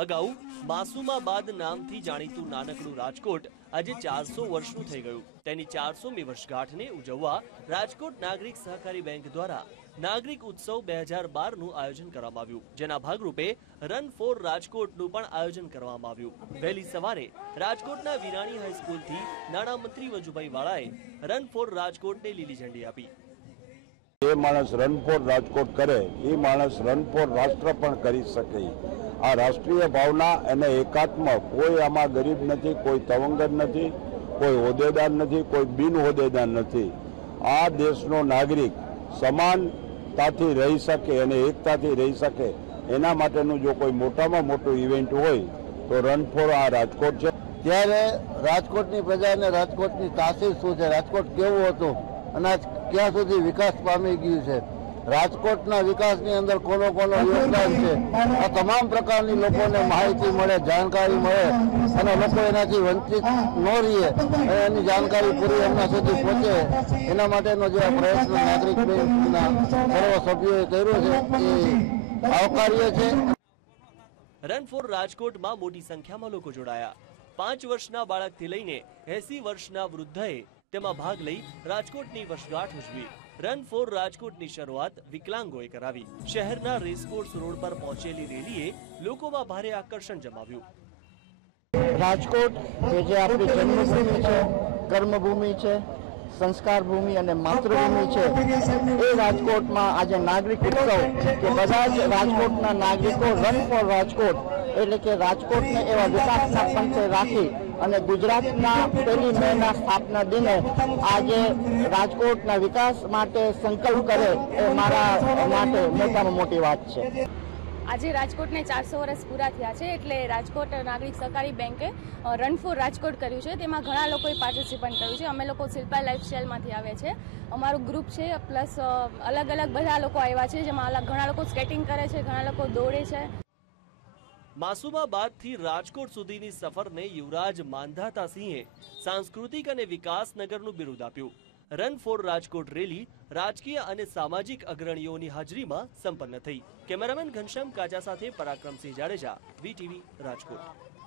અગાઉ માસુમાબાદ નામથી જાણીતું નાનકડું રાજકોટ આજે ચારસો વર્ષનું થઈ ગયું. તેની ચારસોમી વર્ષગાંઠને ઉજવવા રાજકોટ નાગરિક સહકારી બેંક દ્વારા નાગરિક ઉત્સવ બે હજાર બારનું આયોજન કરવામાં આવ્યું, જેના ભાગરૂપે રન ફોર રાજકોટનું પણ આયોજન કરવામાં આવ્યું. વહેલી સવારે રાજકોટના વિરાણી હાઈસ્કૂલથી નાણામંત્રી વજુભાઈ વાળાએ રન ફોર રાજકોટને લીલી ઝંડી આપી. જે માણસ રન ફોર રાજકોટ કરે, એ માણસ રન ફોર રાષ્ટ્ર પણ કરી શકે. આ રાષ્ટ્રીય ભાવના અને એકાત્મ કોઈ આમાં ગરીબ નથી, કોઈ તવંગર નથી, કોઈ હોદ્દેદાર નથી, કોઈ બિન હોદ્દેદાર નથી. આ દેશનો નાગરિક સમાનતાથી રહી શકે અને એકતાથી રહી શકે એના માટેનું જો કોઈ મોટામાં મોટું ઇવેન્ટ હોય, તો રન ફોર આ રાજકોટ છે. ત્યારે રાજકોટની પ્રજાને રાજકોટની તાસીર શું છે? રાજકોટ કેવું હતું? અને ક્યાં સુધી વિકાસ પામી ગયું છે? રાજકોટના વિકાસની અંદર કોનો કોનો યોગદાન છે? આ તમામ પ્રકારની લોકોને માહિતી મળે, જાણકારી મળે અને લોકો એનાથી વંચિત ન રહીએ અને એની જાણકારી પૂરી એમના સુધી પહોંચે, એના માટેનો જે પ્રયત્ન નાગરિક બેંકના સર્વ સભ્યોએ કર્યો છે, એ આવકાર્ય છે. રન ફોર રાજકોટમાં મોટી સંખ્યામાં લોકો જોડાયા. પાંચ વર્ષના બાળકથી લઈને એસી વર્ષના વૃદ્ધએ તેમાં ભાગ લઈ રાજકોટની વર્ષગાંઠ ઉજવી. રન ફોર રાજકોટની શરૂઆત વિકલાંગોએ કરાવી. શહેરના રેસકોર્સ રોડ પર પહોંચેલી રેલીએ લોકોમાં ભારે આકર્ષણ જમાવ્યું. રાજકોટ કે જે આપણી જન્મભૂમિ છે, કર્મભૂમિ છે, સંસ્કાર ભૂમિ અને માતૃભૂમિ છે, એ રાજકોટમાં આજે નાગરિક ઉત્સવ કે બધા જ રાજકોટના નાગરિકો રન ફોર રાજકોટ એટલે કે રાજકોટને એવા વિકાસના પંચે રાખી અને ગુજરાતના પહેલી મેના સ્થાપના દિને આજે રાજકોટના વિકાસ માટે સંકલ્પ કરે એ મારા માટે મોટામાં મોટી વાત છે. આજે રાજકોટને ચારસો વર્ષ પૂરા થયા છે એટલે રાજકોટ નાગરિક સહકારી બેંકે રન ફોર રાજકોટ કર્યું છે. તેમાં ઘણા લોકોએ પાર્ટિસિપન્ટ કર્યું છે. અમે લોકો શિલ્પા લાઇફસ્ટાઇલમાંથી આવે છે. અમારું ગ્રુપ છે પ્લસ અલગ અલગ બધા લોકો આવ્યા છે, જેમાં ઘણા લોકો સ્કેટિંગ કરે છે, ઘણા લોકો દોડે છે. માસુમાબાદથી રાજકોટ સુધીની સફરને યુવરાજ માંધાતા સિંહે સાંસ્કૃતિક અને વિકાસનગરનું બિરુદ આપ્યું. રન ફોર રાજકોટ રેલી રાજકીય અને સામાજિક અગ્રણીઓની હાજરીમાં સંપન્ન થઈ. કેમેરામેન ઘનશ્યામ કાજા સાથે પરાક્રમસિંહ જાડેજા, વીટીવી રાજકોટ.